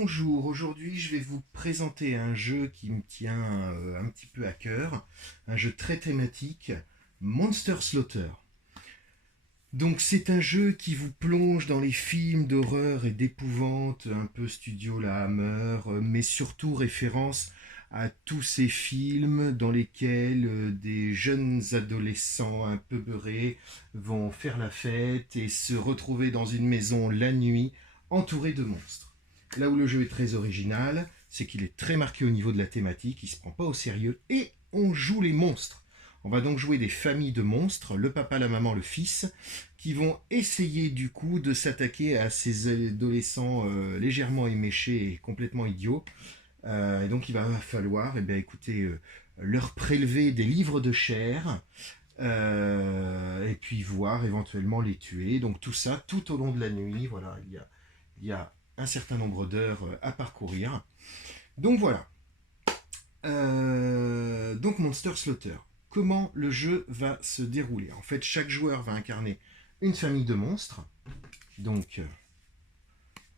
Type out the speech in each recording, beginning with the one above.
Bonjour, aujourd'hui je vais vous présenter un jeu qui me tient un petit peu à cœur, un jeu très thématique, Monster Slaughter. Donc c'est un jeu qui vous plonge dans les films d'horreur et d'épouvante, un peu studio La Hammer, mais surtout référence à tous ces films dans lesquels des jeunes adolescents un peu beurrés vont faire la fête et se retrouver dans une maison la nuit entourés de monstres. Là où le jeu est très original, c'est qu'il est très marqué au niveau de la thématique, il ne se prend pas au sérieux et on joue les monstres. On va donc jouer des familles de monstres, le papa, la maman, le fils, qui vont essayer du coup de s'attaquer à ces adolescents légèrement éméchés et complètement idiots. Et donc il va falloir écoutez, leur prélever des livres de chair et puis voir éventuellement les tuer. Donc tout ça tout au long de la nuit. Voilà, il y a un certain nombre d'heures à parcourir. Donc voilà. Donc Monster Slaughter. Comment le jeu va se dérouler? En fait, chaque joueur va incarner une famille de monstres. Donc,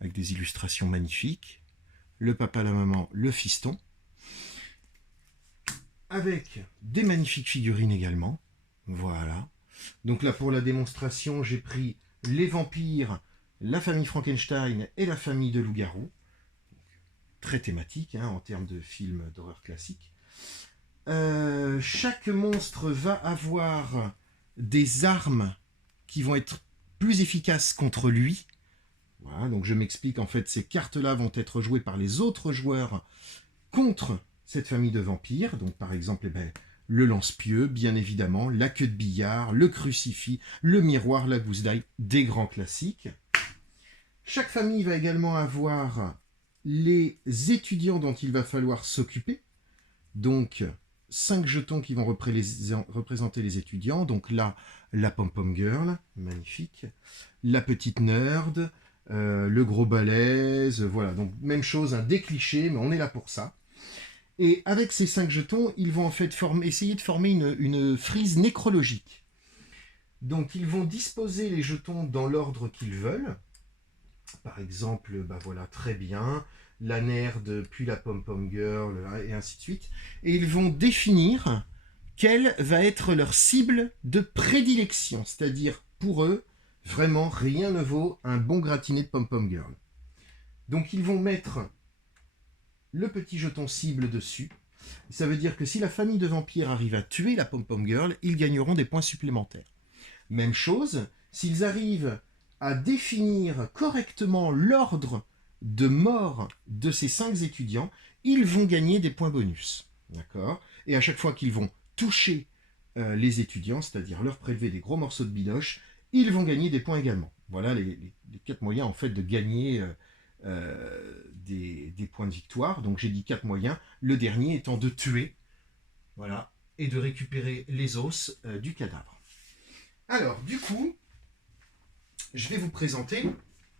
avec des illustrations magnifiques. Le papa, la maman, le fiston. Avec des magnifiques figurines également. Voilà. Donc là, pour la démonstration, j'ai pris les vampires, la famille Frankenstein et la famille de loups-garous. Très thématique hein, en termes de films d'horreur classique. Chaque monstre va avoir des armes qui vont être plus efficaces contre lui. Voilà, donc je m'explique, en fait, ces cartes-là vont être jouées par les autres joueurs contre cette famille de vampires. Donc par exemple, le lance-pieu, bien évidemment, la queue de billard, le crucifix, le miroir, la gousse d'ail, des grands classiques. Chaque famille va également avoir les étudiants dont il va falloir s'occuper. Donc 5 jetons qui vont représenter les étudiants. Donc là, la pom-pom girl, magnifique. La petite nerd, le gros balèze, voilà. Donc même chose, hein, des clichés, mais on est là pour ça. Et avec ces 5 jetons, ils vont en fait essayer de former une frise nécrologique. Donc ils vont disposer les jetons dans l'ordre qu'ils veulent. Par exemple, voilà, très bien, la nerd, puis la pom-pom girl, et ainsi de suite. Et ils vont définir quelle va être leur cible de prédilection. C'est-à-dire, pour eux, vraiment, rien ne vaut un bon gratiné de pom-pom girl. Donc ils vont mettre le petit jeton cible dessus. Ça veut dire que si la famille de vampires arrive à tuer la pom-pom girl, ils gagneront des points supplémentaires. Même chose, s'ils arrivent à définir correctement l'ordre de mort de ces 5 étudiants, ils vont gagner des points bonus. D'accord? Et à chaque fois qu'ils vont toucher les étudiants, c'est-à-dire leur prélever des gros morceaux de bidoche, ils vont gagner des points également. Voilà les 4 moyens en fait de gagner des points de victoire. Donc j'ai dit 4 moyens, le dernier étant de tuer, voilà, et de récupérer les os du cadavre. Alors, du coup, je vais vous présenter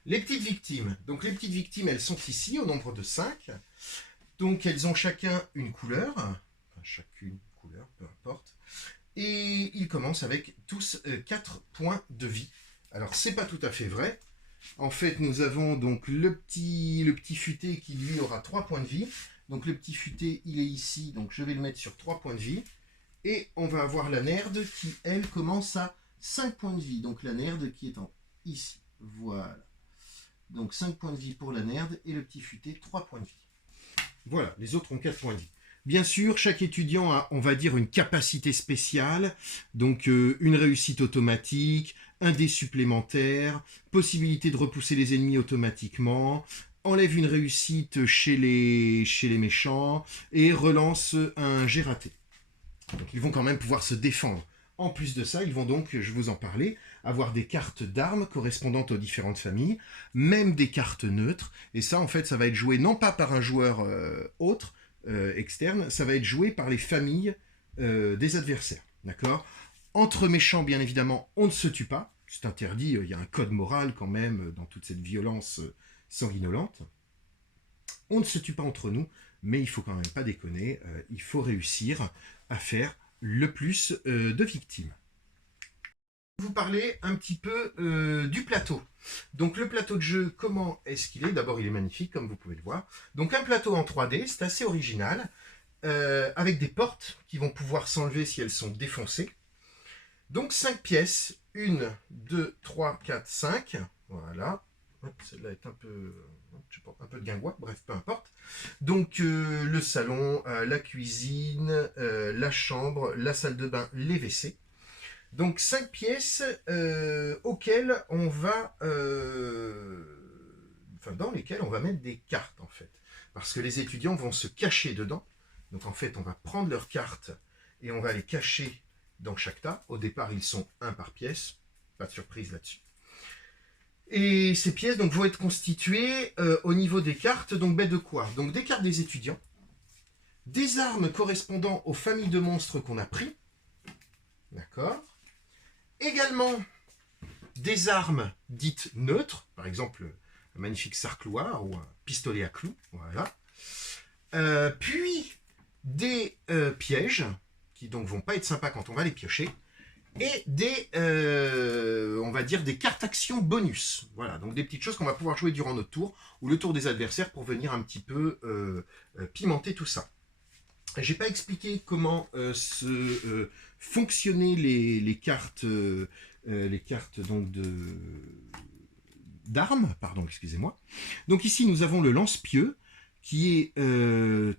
les petites victimes. Donc les petites victimes, elles sont ici au nombre de 5. Donc elles ont chacun une couleur, enfin chacune une couleur, peu importe. Et ils commencent avec tous 4 points de vie. Alors c'est pas tout à fait vrai. En fait, nous avons donc le petit futé qui lui aura 3 points de vie. Donc le petit futé, il est ici, donc je vais le mettre sur 3 points de vie. Et on va avoir la nerd qui, elle, commence à 5 points de vie. Donc la nerd qui est ici. Voilà. Donc 5 points de vie pour la nerd et le petit futé, 3 points de vie. Voilà, les autres ont 4 points de vie. Bien sûr, chaque étudiant a, on va dire, une capacité spéciale, donc une réussite automatique, un dé supplémentaire, possibilité de repousser les ennemis automatiquement, enlève une réussite chez les méchants et relance un jet raté. Donc ils vont quand même pouvoir se défendre. En plus de ça, ils vont donc, je vous en parlais, avoir des cartes d'armes correspondantes aux différentes familles, même des cartes neutres. Et ça, en fait, ça va être joué non pas par un joueur autre, externe, ça va être joué par les familles des adversaires. D'accord? Entre méchants, bien évidemment, on ne se tue pas. C'est interdit, il y a un code moral quand même dans toute cette violence sanguinolente. On ne se tue pas entre nous, mais il faut quand même pas déconner, il faut réussir à faire le plus de victimes. Vous parler un petit peu du plateau. Donc le plateau de jeu, comment est-ce qu'il est? D'abord, il est magnifique, comme vous pouvez le voir. Donc un plateau en 3D, c'est assez original, avec des portes qui vont pouvoir s'enlever si elles sont défoncées. Donc 5 pièces, 1, 2, 3, 4, 5, voilà. Celle-là est un peu, je sais pas, un peu de guingois, bref, peu importe. Donc le salon, la cuisine, la chambre, la salle de bain, les WC. Donc 5 pièces auxquelles on va, dans lesquelles on va mettre des cartes en fait. Parce que les étudiants vont se cacher dedans. Donc en fait, on va prendre leurs cartes et on va les cacher dans chaque tas. Au départ, ils sont 1 par pièce. Pas de surprise là-dessus. Et ces pièces donc, vont être constituées au niveau des cartes. Donc de quoi? Donc des cartes des étudiants, des armes correspondant aux familles de monstres qu'on a pris. D'accord. Également des armes dites neutres, par exemple un magnifique sarcloir ou un pistolet à clous, voilà. Puis des pièges, qui donc vont pas être sympas quand on va les piocher, et des, on va dire, des cartes actions bonus. Voilà, donc des petites choses qu'on va pouvoir jouer durant notre tour, ou le tour des adversaires pour venir un petit peu pimenter tout ça. J'ai pas expliqué comment fonctionnaient les cartes donc d'armes, pardon, excusez-moi. Donc ici nous avons le lance-pieu qui est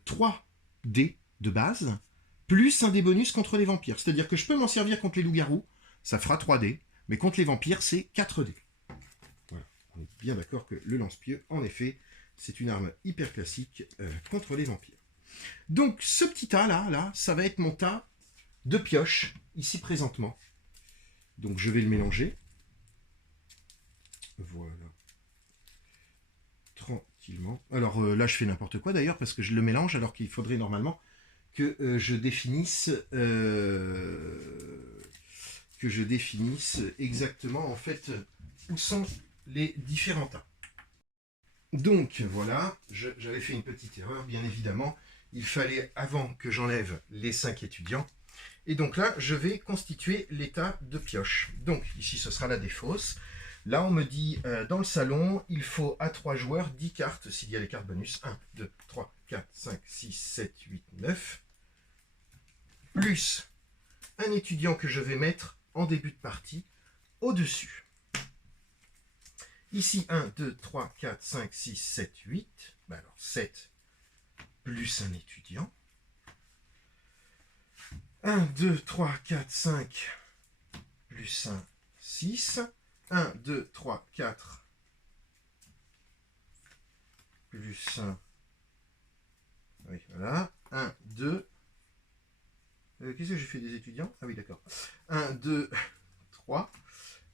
3 dés de base plus un dé bonus contre les vampires. C'est-à-dire que je peux m'en servir contre les loups-garous, ça fera 3 dés, mais contre les vampires c'est 4 dés. Voilà, on est bien d'accord que le lance-pieu, en effet, c'est une arme hyper classique contre les vampires. Donc ce petit tas là, ça va être mon tas de pioches, ici présentement. Donc je vais le mélanger. Voilà. Tranquillement. Alors là je fais n'importe quoi d'ailleurs parce que je le mélange alors qu'il faudrait normalement que je définisse exactement en fait où sont les différents tas. Donc voilà, j'avais fait une petite erreur bien évidemment. Il fallait avant que j'enlève les 5 étudiants. Et donc là, je vais constituer l'état de pioche. Donc ici, ce sera la défausse. Là, on me dit, dans le salon, il faut à 3 joueurs 10 cartes, s'il y a les cartes bonus. 1, 2, 3, 4, 5, 6, 7, 8, 9. Plus un étudiant que je vais mettre en début de partie au-dessus. Ici, 1, 2, 3, 4, 5, 6, 7, 8. Ben alors, 7 plus un étudiant. 1, 2, 3, 4, 5, plus 1, 6. 1, 2, 3, 4, plus 1. Oui, voilà. 1, 2. Qu'est-ce que j'ai fait des étudiants? Ah oui, d'accord. 1, 2, 3.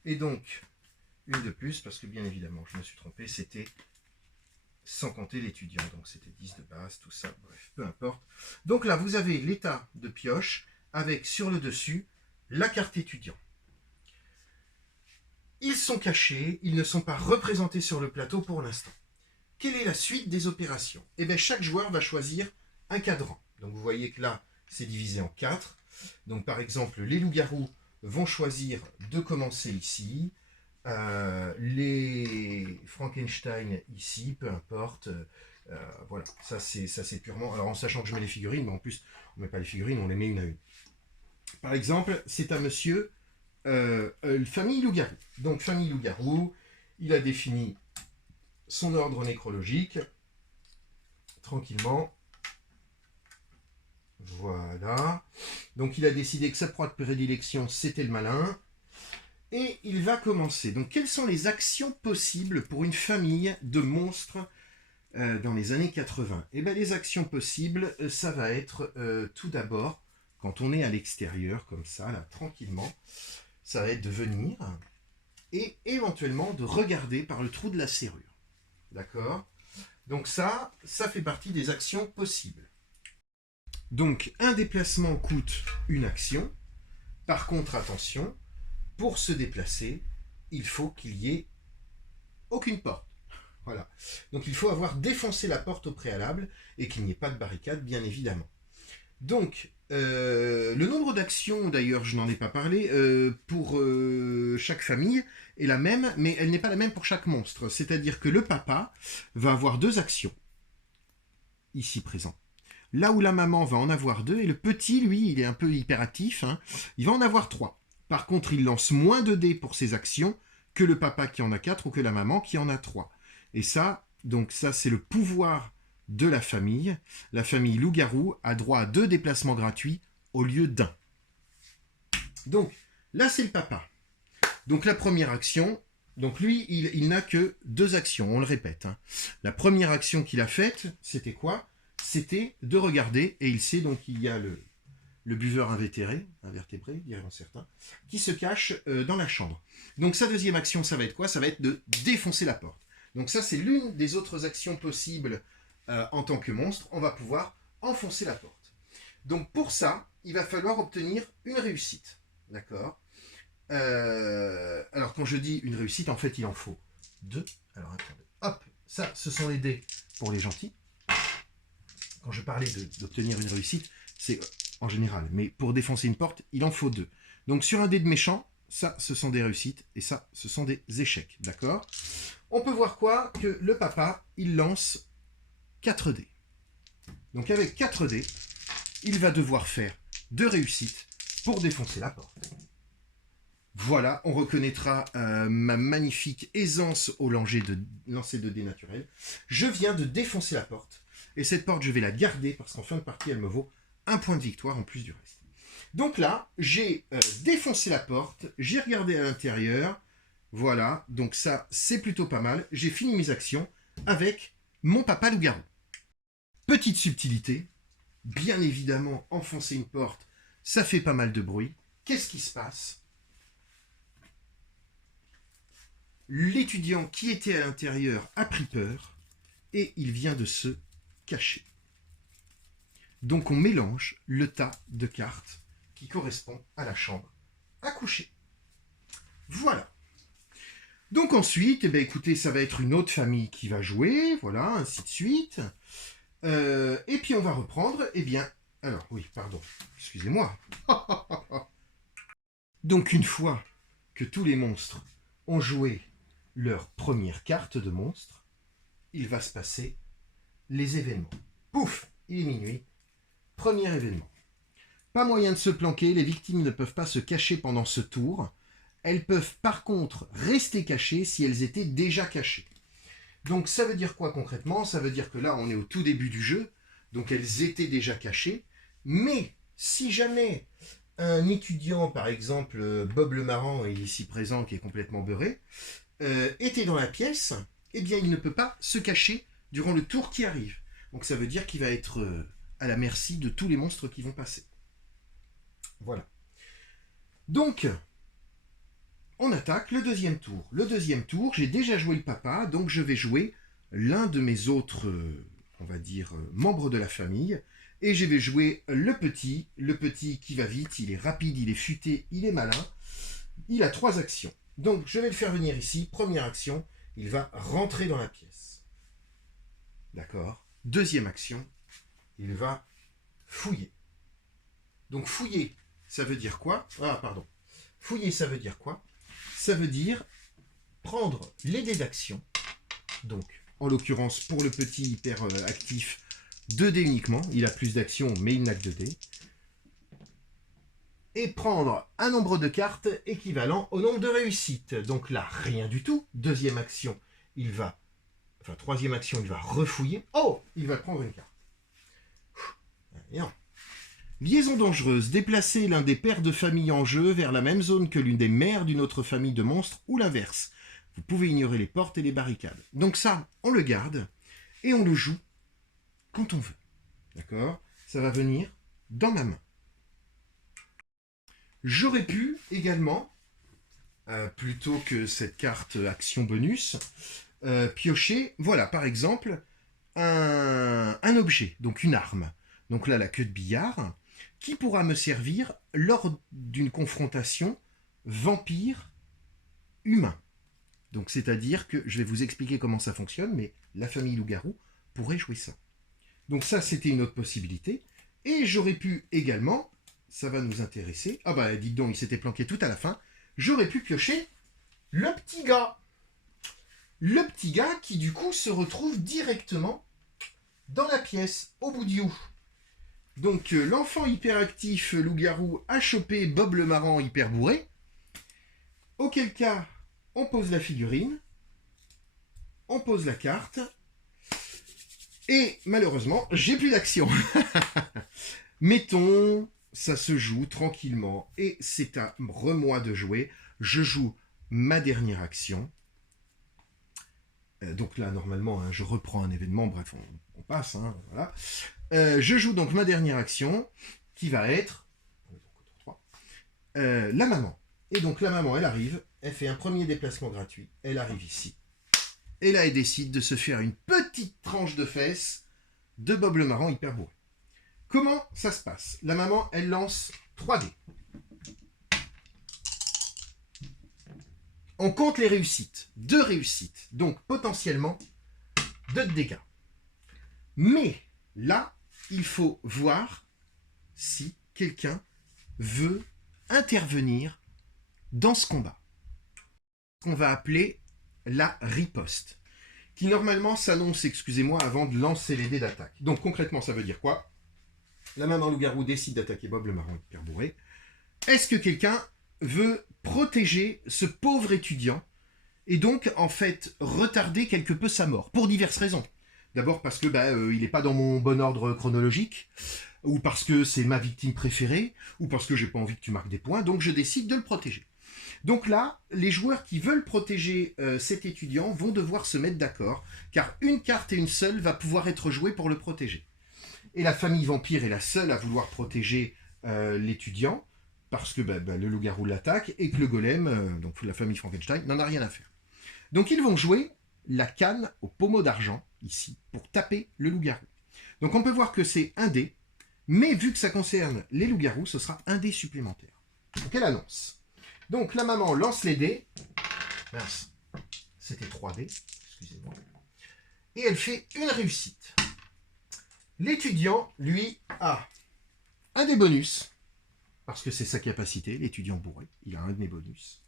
Et donc, une de plus, parce que bien évidemment, je me suis trompé, c'était sans compter l'étudiant. Donc, c'était 10 de base, tout ça, bref, peu importe. Donc là, vous avez l'état de pioche avec sur le dessus la carte étudiant. Ils sont cachés, ils ne sont pas représentés sur le plateau pour l'instant. Quelle est la suite des opérations? Eh bien, chaque joueur va choisir un cadran. Donc, vous voyez que là, c'est divisé en 4. Donc, par exemple, les loups-garous vont choisir de commencer ici. Les Frankenstein ici, peu importe. Voilà, ça c'est purement... Alors, en sachant que je mets les figurines, mais en plus, on ne met pas les figurines, on les met une à une. Par exemple, c'est un monsieur... famille loup-garou. Donc, famille loup-garou, il a défini son ordre nécrologique, tranquillement. Voilà. Donc, il a décidé que sa proie de prédilection, c'était le malin. Et il va commencer. Donc, quelles sont les actions possibles pour une famille de monstres dans les années 80? Eh bien, les actions possibles, ça va être tout d'abord, quand on est à l'extérieur, comme ça, là, tranquillement, ça va être de venir et éventuellement de regarder par le trou de la serrure. D'accord? Donc ça fait partie des actions possibles. Donc, un déplacement coûte une action. Par contre, attention, pour se déplacer, il faut qu'il y ait aucune porte. Voilà. Donc, il faut avoir défoncé la porte au préalable et qu'il n'y ait pas de barricade, bien évidemment. Donc, Le nombre d'actions, d'ailleurs, je n'en ai pas parlé, pour chaque famille est la même, mais elle n'est pas la même pour chaque monstre. C'est-à-dire que le papa va avoir 2 actions, ici présent. Là où la maman va en avoir 2, et le petit, lui, il est un peu hyperactif, hein, il va en avoir 3. Par contre, il lance moins de dés pour ses actions que le papa qui en a 4 ou que la maman qui en a 3. Et ça, donc ça, c'est le pouvoir de la famille. La famille loup-garou a droit à 2 déplacements gratuits au lieu d'1. Donc, là, c'est le papa. Donc, la première action, donc lui, il n'a que 2 actions, on le répète. Hein. La première action qu'il a faite, c'était quoi? C'était de regarder, et il sait donc qu'il y a le buveur invétéré, diront certains, qui se cache dans la chambre. Donc sa deuxième action, ça va être quoi? Ça va être de défoncer la porte. Donc ça, c'est l'une des autres actions possibles en tant que monstre. On va pouvoir enfoncer la porte. Donc pour ça, il va falloir obtenir une réussite. D'accord? Alors quand je dis une réussite, en fait, il en faut 2. Alors attendez. Hop, ça, ce sont les dés pour les gentils. Quand je parlais d'obtenir une réussite, c'est en général. Mais pour défoncer une porte, il en faut 2. Donc sur un dé de méchant, ça, ce sont des réussites, et ça, ce sont des échecs. D'accord? On peut voir quoi? Que le papa, il lance 4 dés. Donc avec 4 dés, il va devoir faire 2 réussites pour défoncer la porte. Voilà, on reconnaîtra ma magnifique aisance au lancer de dés naturels. Je viens de défoncer la porte. Et cette porte, je vais la garder parce qu'en fin de partie, elle me vaut 1 point de victoire en plus du reste. Donc là, j'ai défoncé la porte, j'ai regardé à l'intérieur. Voilà, donc ça, c'est plutôt pas mal. J'ai fini mes actions avec mon papa loup-garou. Petite subtilité, bien évidemment, enfoncer une porte, ça fait pas mal de bruit. Qu'est-ce qui se passe? L'étudiant qui était à l'intérieur a pris peur et il vient de se cacher. Donc on mélange le tas de cartes qui correspond à la chambre à coucher. Voilà. Donc ensuite, eh bien, écoutez, ça va être une autre famille qui va jouer, voilà, ainsi de suite. Et puis on va reprendre, eh bien, alors oui, pardon, excusez-moi. Donc une fois que tous les monstres ont joué leur première carte de monstre, il va se passer les événements. Pouf, il est minuit. Premier événement. Pas moyen de se planquer, les victimes ne peuvent pas se cacher pendant ce tour. Elles peuvent par contre rester cachées si elles étaient déjà cachées. Donc ça veut dire quoi concrètement? Ça veut dire que là on est au tout début du jeu, donc elles étaient déjà cachées. Mais si jamais un étudiant, par exemple Bob le Marrant, est ici présent, qui est complètement beurré, était dans la pièce, eh bien il ne peut pas se cacher durant le tour qui arrive. Donc ça veut dire qu'il va être à la merci de tous les monstres qui vont passer. Voilà. Donc, on attaque le deuxième tour. Le deuxième tour, j'ai déjà joué le papa, donc je vais jouer l'un de mes autres, on va dire, membres de la famille, et je vais jouer le petit qui va vite, il est rapide, il est futé, il est malin, il a 3 actions. Donc je vais le faire venir ici, première action, il va rentrer dans la pièce. D'accord? Deuxième action, il va fouiller. Donc fouiller, ça veut dire quoi? Ah, pardon. Fouiller, ça veut dire quoi? Ça veut dire prendre les dés d'action. Donc, en l'occurrence, pour le petit hyper actif, 2 dés uniquement. Il a plus d'actions, mais il n'a que 2 dés. Et prendre un nombre de cartes équivalent au nombre de réussites. Donc là, rien du tout. Deuxième action, il va... Enfin, troisième action, il va refouiller. Oh! Il va prendre une carte. Et non. Liaison dangereuse. Déplacer l'un des pères de famille en jeu vers la même zone que l'une des mères d'une autre famille de monstres ou l'inverse. Vous pouvez ignorer les portes et les barricades. Donc ça, on le garde et on le joue quand on veut. D'accord? Ça va venir dans ma main. J'aurais pu également, plutôt que cette carte action bonus, piocher, voilà, par exemple, un objet, donc une arme. Donc là, la queue de billard, qui pourra me servir lors d'une confrontation vampire-humain. Donc c'est-à-dire que, je vais vous expliquer comment ça fonctionne, mais la famille loup-garou pourrait jouer ça. Donc ça, c'était une autre possibilité. Et j'aurais pu également, ça va nous intéresser, ah bah dites donc, il s'était planqué tout à la fin, j'aurais pu piocher le petit gars. Le petit gars qui du coup se retrouve directement dans la pièce, au bout du bout. Donc l'enfant hyperactif loup-garou a chopé Bob le marrant hyper bourré. Auquel cas, on pose la figurine, on pose la carte, et malheureusement, j'ai plus d'action. Mettons, ça se joue tranquillement, et c'est à moi de jouer. Je joue ma dernière action. Donc là, normalement, hein, je reprends un événement, bref, on passe, hein, voilà. Je joue donc ma dernière action, qui va être la maman. Et donc la maman, elle arrive, elle fait un premier déplacement gratuit, elle arrive ici. Et là, elle décide de se faire une petite tranche de fesses de Bob le marrant hyper bourré. Comment ça se passe? La maman, elle lance 3 dés. On compte les réussites. 2 réussites. Donc, potentiellement, 2 de dégâts. Mais, là, il faut voir si quelqu'un veut intervenir dans ce combat. Qu'on va appeler la riposte. Qui, normalement, s'annonce, excusez-moi, avant de lancer les dés d'attaque. Donc, concrètement, ça veut dire quoi? La maman loup-garou décide d'attaquer Bob le marrant hyper bourré. Est-ce que quelqu'un veut protéger ce pauvre étudiant et donc, en fait, retarder quelque peu sa mort, pour diverses raisons. D'abord parce que il n'est pas dans mon bon ordre chronologique, ou parce que c'est ma victime préférée, ou parce que j'ai pas envie que tu marques des points, donc je décide de le protéger. Donc là, les joueurs qui veulent protéger cet étudiant vont devoir se mettre d'accord, car une carte et une seule va pouvoir être jouée pour le protéger. Et la famille vampire est la seule à vouloir protéger l'étudiant, parce que le loup-garou l'attaque, et que le golem, donc la famille Frankenstein, n'en a rien à faire. Donc ils vont jouer la canne au pommeau d'argent, ici, pour taper le loup-garou. Donc on peut voir que c'est un dé, mais vu que ça concerne les loups-garous, ce sera un dé supplémentaire. Donc elle annonce. Donc la maman lance les dés. Mince, c'était 3 dés, excusez-moi. Et elle fait une réussite. L'étudiant, lui, a un des bonus, parce que c'est sa capacité, l'étudiant bourré, il a un des bonus.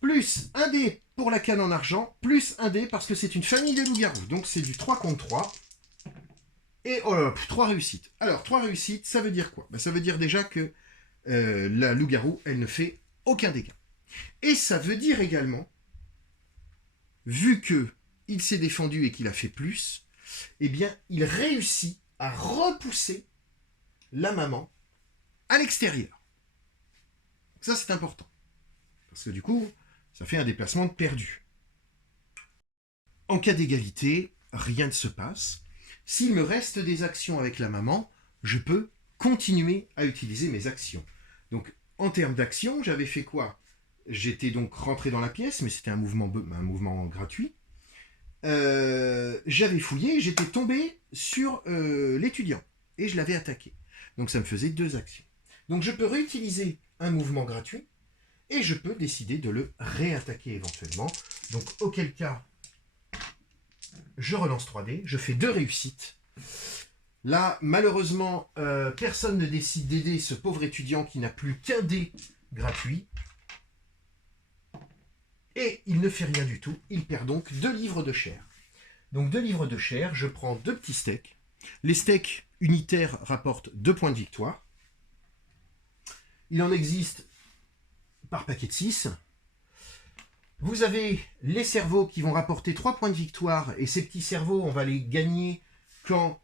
Plus un dé pour la canne en argent, plus un dé parce que c'est une famille de loups-garous. Donc c'est du 3 contre 3. Et 3 réussites. Alors, 3 réussites, ça veut dire quoi? Ça veut dire déjà que la loup-garou, elle ne fait aucun dégât. Et ça veut dire également, vu qu'il s'est défendu et qu'il a fait plus, eh bien, il réussit à repousser la maman à l'extérieur. Ça, c'est important. Parce que du coup, ça fait un déplacement de perdu. En cas d'égalité, rien ne se passe. S'il me reste des actions avec la maman, je peux continuer à utiliser mes actions. Donc, en termes d'actions, j'avais fait quoi? J'étais donc rentré dans la pièce, mais c'était un mouvement gratuit. J'avais fouillé, j'étais tombé sur l'étudiant, et je l'avais attaqué. Donc ça me faisait 2 actions. Donc je peux réutiliser un mouvement gratuit, et je peux décider de le réattaquer éventuellement. Donc auquel cas, je relance 3D, je fais 2 réussites. Là, malheureusement, personne ne décide d'aider ce pauvre étudiant qui n'a plus qu'un dé gratuit. Et il ne fait rien du tout, il perd donc 2 livres de chair. Donc 2 livres de chair, je prends 2 petits steaks. Les steaks unitaires rapportent 2 points de victoire. Il en existe par paquet de 6. Vous avez les cerveaux qui vont rapporter 3 points de victoire, et ces petits cerveaux, on va les gagner quand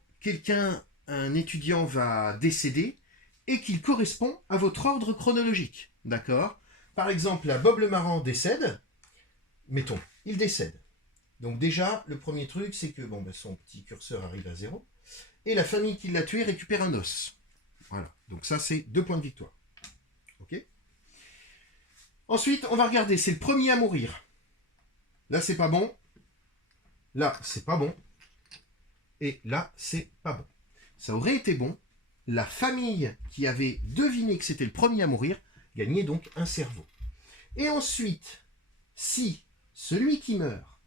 un étudiant va décéder, et qu'il correspond à votre ordre chronologique. D'accord? Par exemple, la Bob le marrant décède, mettons, il décède. Donc déjà, le premier truc, c'est que son petit curseur arrive à 0, et la famille qui l'a tué récupère un os. Voilà, donc ça c'est 2 points de victoire. Ok? Ensuite, on va regarder, c'est le premier à mourir. Là, c'est pas bon. Là, c'est pas bon. Et là, c'est pas bon. Ça aurait été bon. La famille qui avait deviné que c'était le premier à mourir gagnait donc un cerveau. Et ensuite, si celui qui meurt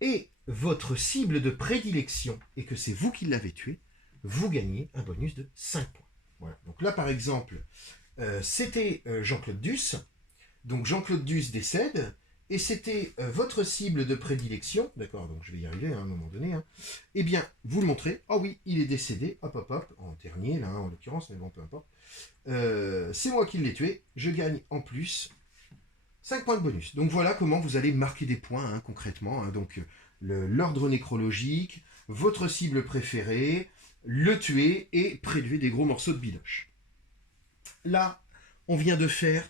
est votre cible de prédilection et que c'est vous qui l'avez tué, vous gagnez un bonus de 5 points. Voilà. Donc là, par exemple, c'était Jean-Claude Duss. Donc Jean-Claude Duss décède, et c'était votre cible de prédilection, d'accord, donc je vais y arriver à un moment donné, hein. Eh bien, vous le montrez, oh oui, il est décédé, hop hop hop, en dernier là, en l'occurrence, mais bon, peu importe. C'est moi qui l'ai tué, je gagne en plus 5 points de bonus. Donc voilà comment vous allez marquer des points, hein, concrètement, hein. Donc l'ordre nécrologique, votre cible préférée, le tuer et prélever des gros morceaux de biloche. Là, on vient de faire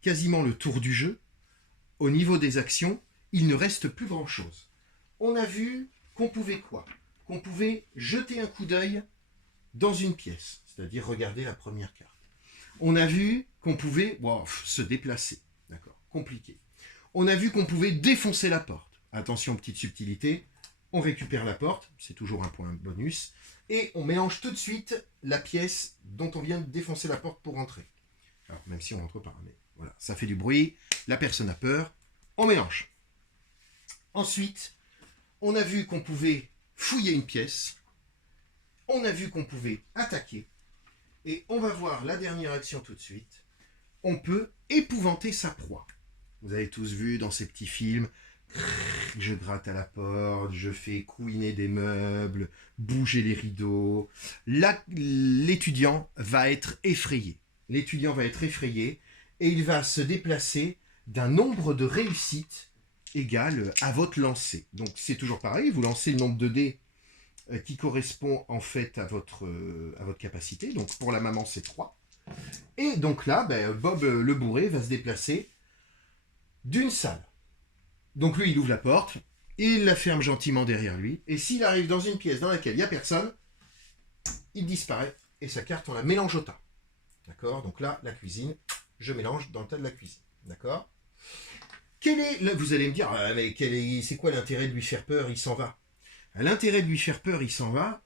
quasiment le tour du jeu. Au niveau des actions, il ne reste plus grand-chose. On a vu qu'on pouvait quoi? Qu'on pouvait jeter un coup d'œil dans une pièce, c'est-à-dire regarder la première carte. On a vu qu'on pouvait se déplacer, d'accord, compliqué. On a vu qu'on pouvait défoncer la porte. Attention, petite subtilité, on récupère la porte, c'est toujours un point bonus, et on mélange tout de suite la pièce dont on vient de défoncer la porte pour rentrer. Alors, même si on rentre pas, mais voilà, ça fait du bruit, la personne a peur, on mélange. Ensuite, on a vu qu'on pouvait fouiller une pièce, on a vu qu'on pouvait attaquer, et on va voir la dernière action tout de suite. On peut épouvanter sa proie. Vous avez tous vu dans ces petits films, je gratte à la porte, je fais couiner des meubles, bouger les rideaux. Là, l'étudiant va être effrayé. L'étudiant va être effrayé et il va se déplacer d'un nombre de réussites égal à votre lancer. Donc c'est toujours pareil, vous lancez le nombre de dés qui correspond en fait à votre capacité. Donc pour la maman c'est 3. Et donc là, Bob le bourré va se déplacer d'une salle. Donc lui il ouvre la porte, il la ferme gentiment derrière lui, et s'il arrive dans une pièce dans laquelle il n'y a personne, il disparaît, et sa carte on la mélange au tas. D'accord? Donc là, la cuisine, je mélange dans le tas de la cuisine. D'accord? Là, vous allez me dire, mais c'est quoi l'intérêt de lui faire peur? Il s'en va. L'intérêt de lui faire peur, il s'en va,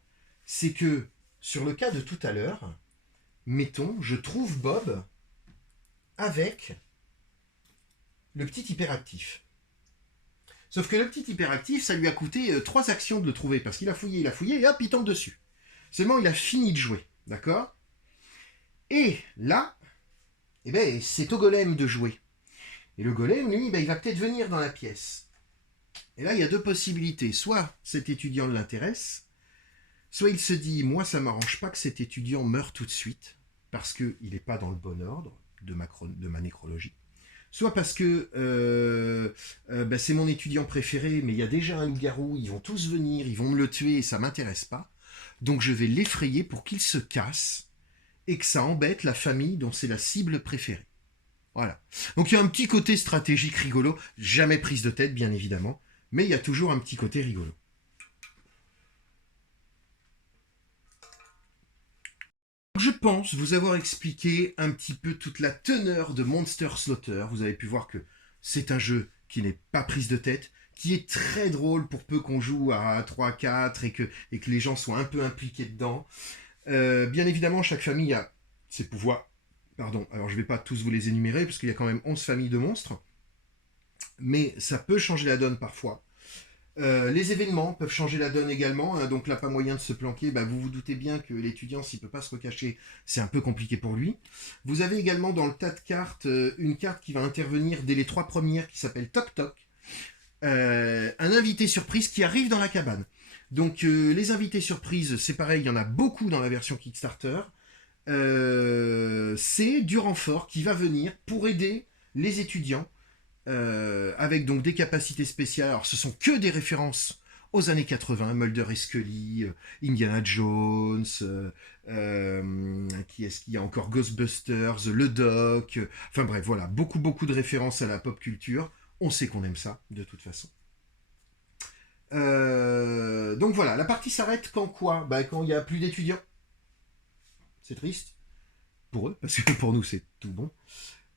c'est que, sur le cas de tout à l'heure, mettons, je trouve Bob avec le petit hyperactif. Sauf que le petit hyperactif, ça lui a coûté 3 actions de le trouver, parce qu'il a fouillé, et hop, il tombe dessus. Seulement, il a fini de jouer. D'accord? Et là, c'est au golem de jouer. Et le golem, lui, il va peut-être venir dans la pièce. Et là, il y a 2 possibilités. Soit cet étudiant l'intéresse, soit il se dit, moi, ça ne m'arrange pas que cet étudiant meure tout de suite, parce qu'il n'est pas dans le bon ordre de ma nécrologie. Soit parce que c'est mon étudiant préféré, mais il y a déjà un loup-garou, ils vont tous venir, ils vont me le tuer et ça ne m'intéresse pas. Donc je vais l'effrayer pour qu'il se casse et que ça embête la famille dont c'est la cible préférée. Voilà. Donc il y a un petit côté stratégique rigolo, jamais prise de tête bien évidemment, mais il y a toujours un petit côté rigolo. Je pense vous avoir expliqué un petit peu toute la teneur de Monster Slaughter. Vous avez pu voir que c'est un jeu qui n'est pas prise de tête, qui est très drôle pour peu qu'on joue à 3-4 et que les gens soient un peu impliqués dedans. Bien évidemment, chaque famille a ses pouvoirs. Pardon, alors je ne vais pas tous vous les énumérer, parce qu'il y a quand même 11 familles de monstres. Mais ça peut changer la donne parfois. Les événements peuvent changer la donne également, hein, donc là pas moyen de se planquer, vous vous doutez bien que l'étudiant s'il ne peut pas se recacher, c'est un peu compliqué pour lui. Vous avez également dans le tas de cartes une carte qui va intervenir dès les 3 premières qui s'appelle Toc Toc, un invité surprise qui arrive dans la cabane. Donc les invités surprises, c'est pareil, il y en a beaucoup dans la version Kickstarter. C'est du renfort qui va venir pour aider les étudiants avec donc des capacités spéciales. Alors ce sont que des références aux années 80, Mulder et Scully, Indiana Jones, qui est-ce qu'il y a encore, Ghostbusters, le Doc, enfin bref, voilà, beaucoup de références à la pop culture. On sait qu'on aime ça, de toute façon. Donc voilà, la partie s'arrête quand quoi? Quand il n'y a plus d'étudiants. C'est triste, pour eux, parce que pour nous c'est tout bon.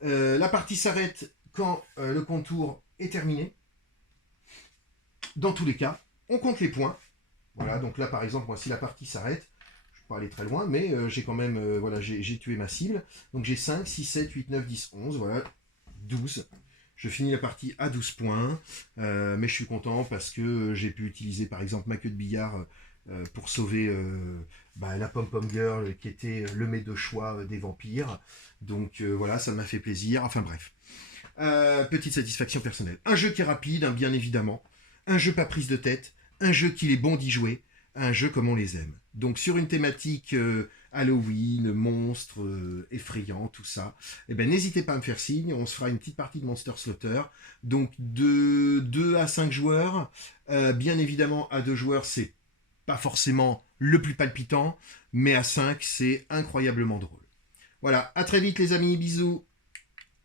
La partie s'arrête quand le contour est terminé. Dans tous les cas, on compte les points. Voilà, donc là par exemple, moi si la partie s'arrête, je ne vais pas aller très loin, mais j'ai quand même, voilà, j'ai tué ma cible. Donc j'ai 5, 6, 7, 8, 9, 10, 11, voilà, 12. Je finis la partie à 12 points, mais je suis content parce que j'ai pu utiliser par exemple ma queue de billard pour sauver la Pom-Pom Girl qui était le mets de choix des vampires. Donc voilà, ça m'a fait plaisir. Enfin bref. Petite satisfaction personnelle. Un jeu qui est rapide, hein, bien évidemment. Un jeu pas prise de tête. Un jeu qu'il est bon d'y jouer. Un jeu comme on les aime. Donc sur une thématique Halloween, monstres, effrayants, tout ça, eh ben, n'hésitez pas à me faire signe. On se fera une petite partie de Monster Slaughter. Donc de 2 à 5 joueurs. Bien évidemment, à 2 joueurs, c'est pas forcément le plus palpitant. Mais à 5, c'est incroyablement drôle. Voilà, à très vite les amis, bisous.